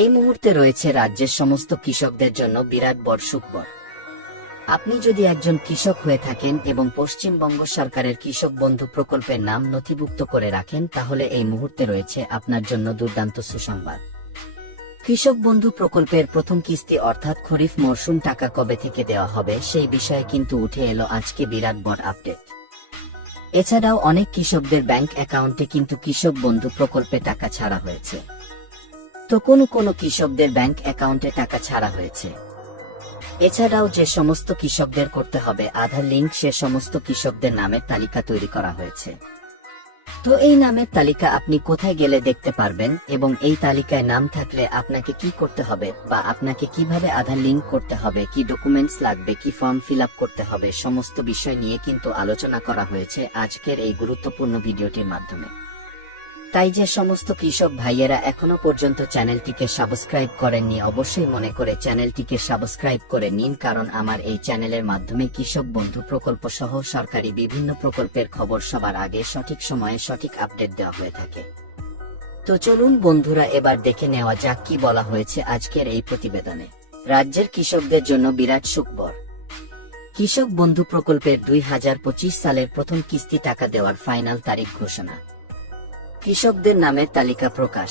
এই মুহূর্তে রয়েছে রাজ্যের সমস্ত কৃষকদের জন্য বিরাট বড় সুখবর। আপনি যদি একজন কৃষক হয়ে থাকেন এবং পশ্চিমবঙ্গ সরকারের কৃষক বন্ধু প্রকল্পের নাম নথিভুক্ত করে রাখেন, তাহলে এই মুহূর্তে রয়েছে আপনার জন্য দুর্দান্ত সুসংবাদ। কৃষক বন্ধু প্রকল্পের প্রথম কিস্তি অর্থাৎ খরিফ মরশুম টাকা কবে থেকে দেওয়া হবে, সেই বিষয়ে কিন্তু উঠে এলো আজকে বিরাট বড় আপডেট। এছাড়াও অনেক কৃষকদের ব্যাংক অ্যাকাউন্টে কিন্তু কৃষক বন্ধু প্রকল্পে টাকা ছাড়া হয়েছে। তো কোনো কোনো কৃষকদের ব্যাংক অ্যাকাউন্টে টাকা ছাড়া হয়েছে। এছাড়াও যে সমস্ত কৃষকদের করতে হবে, আধার লিঙ্ক সে সমস্ত কৃষকদের নামের তালিকা তৈরি করা হয়েছে। তো এই নামের তালিকা আপনি কোথায় গেলে দেখতে পারবেন এবং এই তালিকায় নাম থাকলে আপনাকে কি করতে হবে বা আপনাকে কীভাবে আধার লিঙ্ক করতে হবে, কি ডকুমেন্টস লাগবে, কি ফর্ম ফিল করতে হবে, সমস্ত বিষয় নিয়ে কিন্তু আলোচনা করা হয়েছে আজকের এই গুরুত্বপূর্ণ ভিডিওটির মাধ্যমে। তাই যে সমস্ত কৃষক ভাইয়েরা এখনও পর্যন্ত চ্যানেলটিকে সাবস্ক্রাইব করেননি, অবশ্যই মনে করে চ্যানেলটিকে সাবস্ক্রাইব করে নিন, কারণ আমার এই চ্যানেলের মাধ্যমে কৃষক বন্ধু প্রকল্প সহ সরকারি বিভিন্ন প্রকল্পের খবর সবার আগে সঠিক সময়ে সঠিক আপডেট দেওয়া হয়ে থাকে। তো চলুন বন্ধুরা, এবার দেখে নেওয়া যাক কি বলা হয়েছে আজকের এই প্রতিবেদনে। রাজ্যের কৃষকদের জন্য বিরাট সুখবর। কৃষক বন্ধু প্রকল্পের দুই হাজার পঁচিশ সালের প্রথম কিস্তি টাকা দেওয়ার ফাইনাল তারিখ ঘোষণা। কৃষকদের নামে তালিকা প্রকাশ।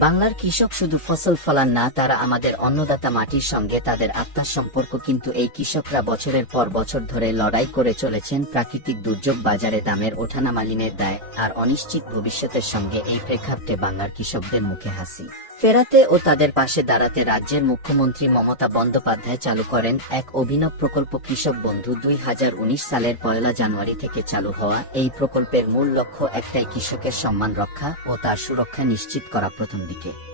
বাংলার কৃষক শুধু ফসল ফলান না, তারা আমাদের অন্নদাতা মাটির সঙ্গে তাদের আত্মার সম্পর্ক, কিন্তু এই কৃষকরা বছরের পর বছর ধরে লড়াই করে চলেছেন প্রাকৃতিক দুর্যোগ, বাজারে দামের ওঠানামালিনের দায়, আর অনিশ্চিত ভবিষ্যতের সঙ্গে এই প্রেক্ষাপটে বাংলার কৃষকদের মুখে হাসি। ফেরাতে ও তাদের পাশে দাঁড়াতে রাজ্যের মুখ্যমন্ত্রী মমতা বন্দ্যোপাধ্যায় চালু করেন এক অভিনব প্রকল্প কৃষক বন্ধু দুই হাজার উনিশ সালের পয়লা জানুয়ারি থেকে চালু হওয়া এই প্রকল্পের মূল লক্ষ্য একটাই কৃষকের সম্মান রক্ষা ও তার সুরক্ষা নিশ্চিত করা প্রথম দিকে।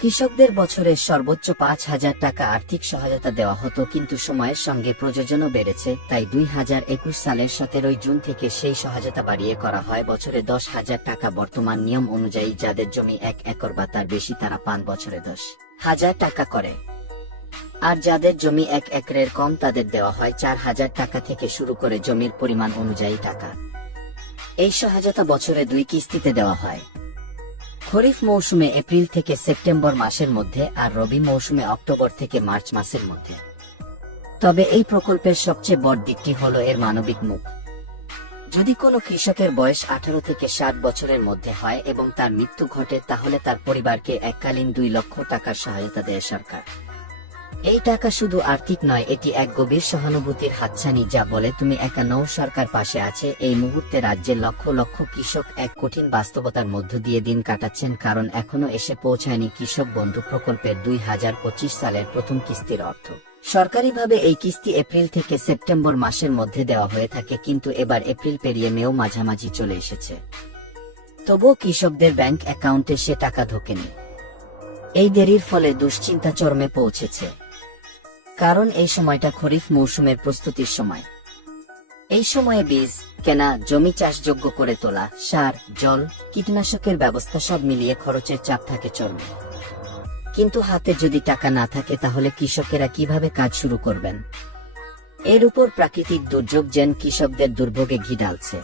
কৃষকদের বছরের সর্বোচ্চ পাঁচ হাজার টাকা আর্থিক সহায়তা দেওয়া হতো, কিন্তু সময়ের সঙ্গে প্রযোজনও বেড়েছে। তাই দুই হাজার একুশ সালের সতেরোই জুন থেকে সেই সহায়তা বাড়িয়ে করা হয়। বছরে দশ হাজার টাকা বর্তমান নিয়ম অনুযায়ী যাদের জমি এক একর বা তার বেশি তারা পান বছরে দশ হাজার টাকা করে। আর যাদের জমি এক একরের কম তাদের দেওয়া হয় চার হাজার টাকা থেকে শুরু করে জমির পরিমাণ অনুযায়ী টাকা। এই সহায়তা বছরে দুই কিস্তিতে দেওয়া হয়। খরিফ মৌসুমে এপ্রিল থেকে সেপ্টেম্বর মাসের মধ্যে আর রবি মৌসুমে অক্টোবর থেকে মার্চ মাসের মধ্যে। তবে এই প্রকল্পের সবচেয়ে বড় দিকটি হল এর মানবিক মুখ। যদি কোনো কৃষকের বয়স আঠারো থেকে ষাট বছরের মধ্যে হয় এবং তার মৃত্যু ঘটে, তাহলে তার পরিবারকে এককালীন দুই লক্ষ টাকার সহায়তা দেয় সরকার। এই টাকা শুধু আর্থিক নয়, এটি এক গভীর সহানুভূতির হাতছানি যা বলে তুমি একা নৌ সরকার পাশে আছে। এই মুহূর্তে রাজ্যের লক্ষ লক্ষ কৃষক এক কঠিন বাস্তবতার মধ্য দিয়ে দিন কাটাচ্ছেন, কারণ এখনও এসে পৌঁছায়নি কৃষক বন্ধু প্রকল্পের দুই হাজার পঁচিশ সালের প্রথম কিস্তির অর্থ। সরকারিভাবে এই কিস্তি এপ্রিল থেকে সেপ্টেম্বর মাসের মধ্যে দেওয়া হয়ে থাকে, কিন্তু এবার এপ্রিল পেরিয়ে মেও মাঝামাঝি চলে এসেছে। তবুও কৃষকদের ব্যাংক অ্যাকাউন্টে সে টাকা ঢোকেনি। এই দেরির ফলে দুশ্চিন্তা চরমে পৌঁছেছে। কারণ এই সময়টা খরিফ মৌসুমের প্রস্তুতির সময়। এই সময়ে বীজ, কেনা, জমি চাষযোগ্য করে তোলা, সার, জল, কীটনাশকের ব্যবস্থা সব মিলিয়ে খরচের চাপ থাকে চরমে। কিন্তু হাতে যদি টাকা না থাকে, তাহলে কৃষকেরা কীভাবে কাজ শুরু করবেন? এর উপর প্রাকৃতিক দুর্যোগ যেন কৃষকদের দুর্ভোগে ঘি ডালছে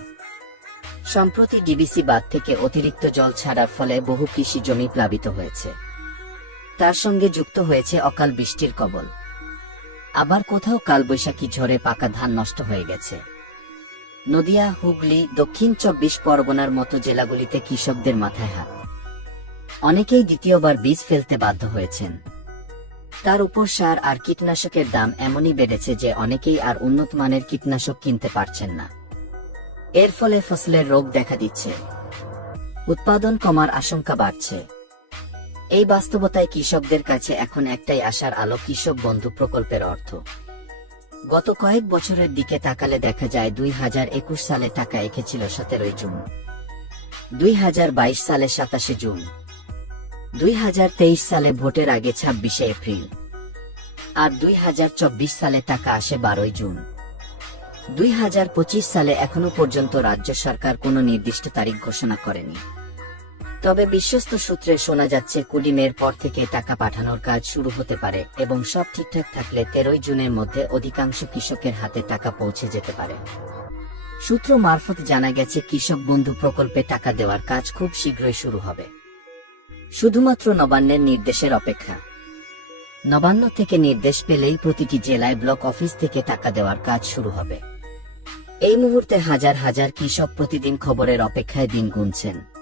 সম্প্রতি ডিবিসি বাদ থেকে অতিরিক্ত জল ছাড়ার ফলে বহু কৃষি জমি প্লাবিত হয়েছে। তার সঙ্গে যুক্ত হয়েছে অকাল বৃষ্টির কবল। আবার কোথাও কালবৈশাখী ঝড়ে পাকা ধান নষ্ট হয়ে গেছে। নদিয়া, হুগলি, দক্ষিণ চব্বিশ পরগনার মতো জেলাগুলিতে কৃষকদের মাথায় হাত। অনেকেই দ্বিতীয়বার বীজ ফেলতে বাধ্য হয়েছেন। তার উপর সার আর কীটনাশকের দাম এমনই বেড়েছে যে অনেকেই আর উন্নত মানের কীটনাশক কিনতে পারছেন না। এর ফলে ফসলের রোগ দেখা দিচ্ছে। উৎপাদন কমার আশঙ্কা বাড়ছে। এই বাস্তবতায় কৃষকদের কাছে এখন একটাই আশার আলো কৃষক বন্ধু প্রকল্পের অর্থ। গত কয়েক বছরের দিকে তাকালে দেখা যায় দুই হাজার একুশ সালে টাকা এঁকেছিল সতেরোই জুন, দুই হাজার বাইশ সালে সাতাশে জুন, দুই হাজার তেইশ সালে ভোটের আগে ছাব্বিশে এপ্রিল, আর দুই হাজার চব্বিশ সালে টাকা আসে বারোই জুন। দুই হাজার পঁচিশ সালে এখনও পর্যন্ত রাজ্য সরকার কোনো নির্দিষ্ট তারিখ ঘোষণা করেনি। তবে বিশ্বস্ত সূত্রে শোনা যাচ্ছে কুড়ি মের পর থেকে টাকা পাঠানোর কাজ শুরু হতে পারে এবং সব ঠিকঠাক থাকলে তেরোই জুনের মধ্যে অধিকাংশ কৃষকের হাতে টাকা পৌঁছে যেতে পারে। সূত্র মারফত জানা গেছে, কৃষক বন্ধু প্রকল্পে টাকা দেওয়ার কাজ খুব শীঘ্রই শুরু হবে। শুধুমাত্র নবান্নের নির্দেশের অপেক্ষা। নবান্ন থেকে নির্দেশ পেলেই প্রতিটি জেলায় ব্লক অফিস থেকে টাকা দেওয়ার কাজ শুরু হবে। এই মুহূর্তে হাজার হাজার কৃষক প্রতিদিন খবরের অপেক্ষায় দিন গুনছেন।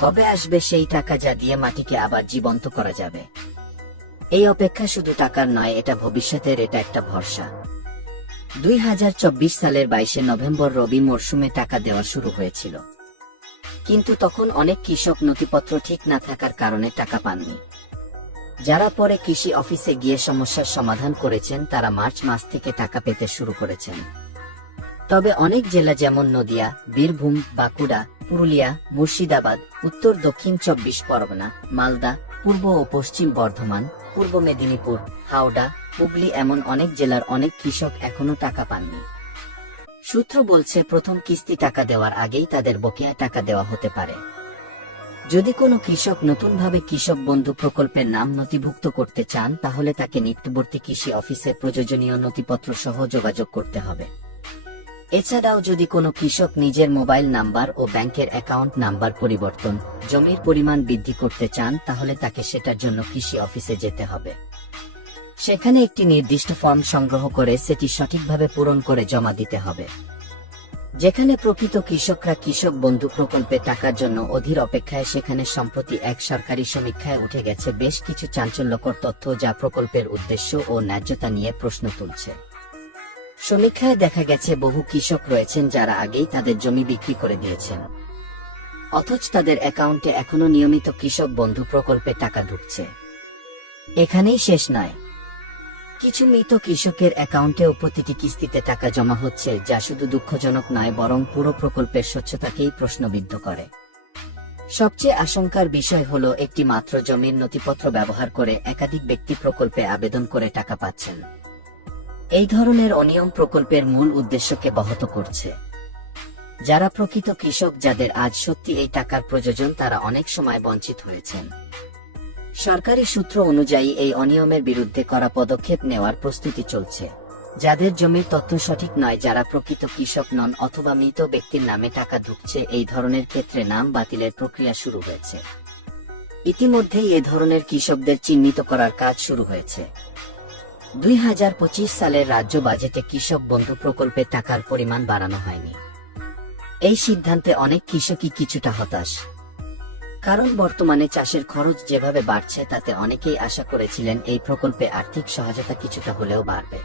কবে আসবে সেই টাকা যা দিয়ে মাটিকে আবার জীবন্ত করা যাবে? এই অপেক্ষা শুধু টাকার নয়, এটা ভবিষ্যতের, এটা একটা ভরসা। দুই হাজার চব্বিশ সালের বাইশে নভেম্বর রবি মরশুমে টাকা দেওয়া শুরু হয়েছিল। কিন্তু তখন অনেক কৃষক নথিপত্র ঠিক না থাকার কারণে টাকা পাননি। যারা পরে কৃষি অফিসে গিয়ে সমস্যার সমাধান করেছেন, তারা মার্চ মাস থেকে টাকা পেতে শুরু করেছেন। তবে অনেক জেলা যেমন নদিয়া, বীরভূম, বাঁকুড়া, পুরুলিয়া, মুর্শিদাবাদ, উত্তর, দক্ষিণ চব্বিশ পরগনা, মালদা, পূর্ব ও পশ্চিম বর্ধমান, পূর্ব মেদিনীপুর, হাওড়া, হুগলি এমন অনেক জেলার অনেক কৃষক এখনও টাকা পাননি। সূত্র বলছে, প্রথম কিস্তি টাকা দেওয়ার আগেই তাদের বকেয়া টাকা দেওয়া হতে পারে। যদি কোনো কৃষক নতুনভাবে কৃষক বন্ধু প্রকল্পের নাম নথিভুক্ত করতে চান, তাহলে তাকে নিকটবর্তী কৃষি অফিসে প্রয়োজনীয় নথিপত্র সহ যোগাযোগ করতে হবে। এছাড়াও যদি কোনো কৃষক নিজের মোবাইল নাম্বার ও ব্যাংকের অ্যাকাউন্ট নাম্বার পরিবর্তন, জমির পরিমাণ বৃদ্ধি করতে চান, তাহলে তাকে সেটার জন্য কৃষি অফিসে যেতে হবে। সেখানে একটি নির্দিষ্ট ফর্ম সংগ্রহ করে সেটি সঠিকভাবে পূরণ করে জমা দিতে হবে। যেখানে প্রকৃত কৃষকরা কৃষক বন্ধু প্রকল্পে টাকার জন্য অধীর অপেক্ষায় সেখানে সম্প্রতি এক সরকারি সমীক্ষায় উঠে গেছে বেশ কিছু চাঞ্চল্যকর তথ্য যা প্রকল্পের উদ্দেশ্য ও ন্যায্যতা নিয়ে প্রশ্ন তুলছে। সমীক্ষায় দেখা গেছে বহু কৃষক রয়েছেন যারা আগেই তাদের জমি বিক্রি করে দিয়েছেন। অথচ তাদের অ্যাকাউন্টে এখনও নিয়মিত কৃষক বন্ধু প্রকল্পে টাকা ঢুকছে। এখানেই শেষ নয়। কিছু মৃত কৃষকের অ্যাকাউন্টেও প্রতিটি কিস্তিতে টাকা জমা হচ্ছে, যা শুধু দুঃখজনক নয়, বরং পুরো প্রকল্পের স্বচ্ছতাকেই প্রশ্নবিদ্ধ করে। সবচেয়ে আশঙ্কার বিষয় হল একটি মাত্র জমির নথিপত্র ব্যবহার করে একাধিক ব্যক্তি প্রকল্পে আবেদন করে টাকা পাচ্ছেন। এই ধরনের অনিয়ম প্রকল্পের মূল উদ্দেশ্যকে ব্যাহত করছে। যারা প্রকৃত কৃষক যাদের আজ সত্যি এই টাকার প্রয়োজন, তারা অনেক সময় বঞ্চিত হয়েছেন। সরকারি সূত্র অনুযায়ী এই অনিয়মের বিরুদ্ধে করা পদক্ষেপ নেওয়ার প্রস্তুতি চলছে। যাদের জমির তথ্য সঠিক নয়, যারা প্রকৃত কৃষক নন অথবা মৃত ব্যক্তির নামে টাকা ঢুকছে, এই ধরনের ক্ষেত্রে নাম বাতিলের প্রক্রিয়া শুরু হয়েছে। ইতিমধ্যেই এ ধরনের কৃষকদের চিহ্নিত করার কাজ শুরু হয়েছে। দুই হাজার পঁচিশ সালের রাজ্য বাজেটে কৃষক বন্ধু প্রকল্পের টাকার পরিমাণ বাড়ানো হয়নি। এই সিদ্ধান্তে অনেক কৃষকই কিছুটা হতাশ। কারণ বর্তমানে চাষের খরচ যেভাবে বাড়ছে, তাতে অনেকেই আশা করেছিলেন এই প্রকল্পে আর্থিক সহায়তা কিছুটা হলেও বাড়বে।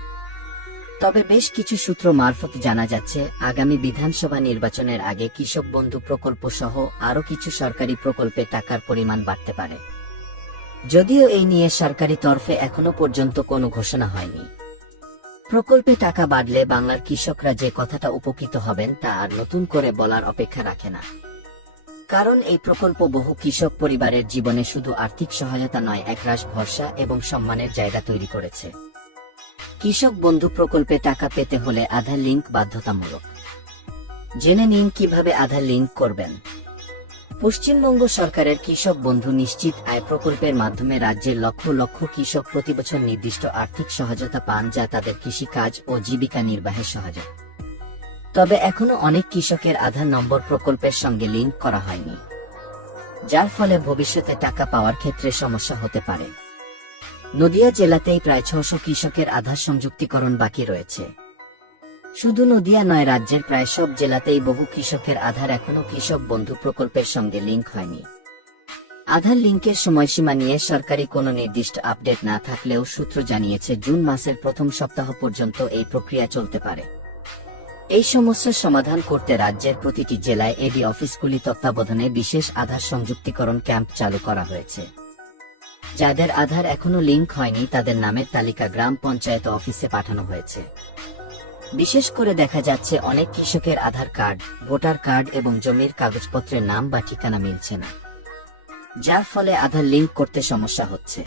তবে বেশ কিছু সূত্র মারফত জানা যাচ্ছে, আগামী বিধানসভা নির্বাচনের আগে কৃষক বন্ধু প্রকল্প সহ আরও কিছু সরকারি প্রকল্পে টাকার পরিমাণ বাড়তে পারে। যদিও এই নিয়ে সরকারি তরফে এখনও পর্যন্ত কোনো ঘোষণা হয়নি। প্রকল্পে টাকা বাড়লে বাংলার কৃষকরা যে কথাটা উপকৃত হবেন তা আর নতুন করে বলার অপেক্ষা রাখে না। কারণ এই প্রকল্প বহু কৃষক পরিবারের জীবনে শুধু আর্থিক সহায়তা নয়, একরাশ ভরসা এবং সম্মানের জায়গা তৈরি করেছে। কৃষক বন্ধু প্রকল্পে টাকা পেতে হলে আধার লিঙ্ক বাধ্যতামূলক। জেনে নিন কীভাবে আধার লিঙ্ক করবেন। পশ্চিমবঙ্গ সরকারের কৃষক বন্ধু নিশ্চিত আয় প্রকল্পের মাধ্যমে রাজ্যের লক্ষ লক্ষ কৃষক প্রতিবছর নির্দিষ্ট আর্থিক সহায়তা পান যা তাদের কৃষিকাজ ও জীবিকা নির্বাহে সহায়ক তবে এখনও অনেক কৃষকের আধার নম্বর প্রকল্পের সঙ্গে লিঙ্ক করা হয়নি, যার ফলে ভবিষ্যতে টাকা পাওয়ার ক্ষেত্রে সমস্যা হতে পারে। নদিয়া জেলাতেই প্রায় ছশো কৃষকের আধার সংযুক্তিকরণ বাকি রয়েছে। শুধু নদিয়া নয়, রাজ্যের প্রায় সব জেলাতেই বহু কৃষকের আধার এখনও কৃষক বন্ধু প্রকল্পের সঙ্গে লিঙ্ক হয়নি। আধার লিঙ্কের সময়সীমা নিয়ে সরকারি কোনো নির্দিষ্ট আপডেট না থাকলেও সূত্র জানিয়েছে, জুন মাসের প্রথম সপ্তাহ পর্যন্ত এই প্রক্রিয়া চলতে পারে। এই সমস্যার সমাধান করতে রাজ্যের প্রতিটি জেলায় এডি অফিসগুলি তত্ত্বাবধানে বিশেষ আধার সংযুক্তিকরণ ক্যাম্প চালু করা হয়েছে। যাদের আধার এখনও লিঙ্ক হয়নি, তাদের নামের তালিকা গ্রাম পঞ্চায়েত অফিসে পাঠানো হয়েছে। বিশেষ করে দেখা যাচ্ছে অনেক কৃষকের আধার কার্ড, ভোটার কার্ড এবং জমির কাগজপত্রের নাম বা ঠিকানা মিলছে না। যার ফলে আধার লিঙ্ক করতে সমস্যা হচ্ছে।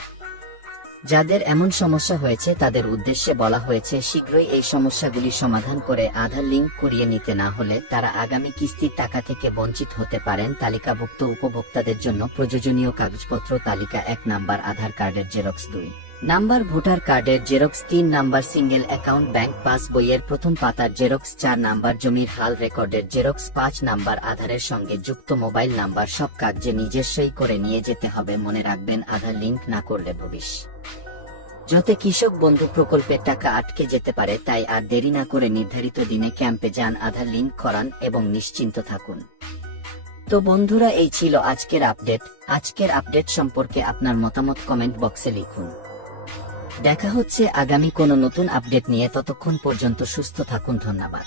যাদের এমন সমস্যা হয়েছে, তাদের উদ্দেশ্যে বলা হয়েছে, শীঘ্রই এই সমস্যাগুলি সমাধান করে আধার লিঙ্ক করিয়ে নিতে না হলে তারা আগামী কিস্তির টাকা থেকে বঞ্চিত হতে পারেন। তালিকাভুক্ত উপভোক্তাদের জন্য প্রয়োজনীয় কাগজপত্র, তালিকা এক নাম্বার, আধার কার্ডের জেরক্স দুই। নাম্বার ভোটার কার্ডের জেরক্স, তিন number single account, bank pass বইয়ের প্রথম পাতার জেরক্স, চার নাম্বার জমির হাল রেকর্ডের জেরক্স, পাঁচ নাম্বার আধারের সঙ্গে যুক্ত মোবাইল নাম্বার, সব কাজ যে নিজস্বই করে নিয়ে যেতে হবে, মনে রাখবেন আধার লিংক না করলে ভবিষ যাতে কৃষক বন্ধু প্রকল্পের টাকা আটকে যেতে পারে, তাই আর দেরি না করে নির্ধারিত দিনে ক্যাম্পে যান, আধার লিঙ্ক করান এবং নিশ্চিন্ত থাকুন। তো বন্ধুরা, এই ছিল আজকের আপডেট। আজকের আপডেট সম্পর্কে আপনার মতামত কমেন্ট বক্সে লিখুন। দেখা হচ্ছে আগামী কোনো নতুন আপডেট নিয়ে ততক্ষণ পর্যন্ত সুস্থ থাকুন ধন্যবাদ।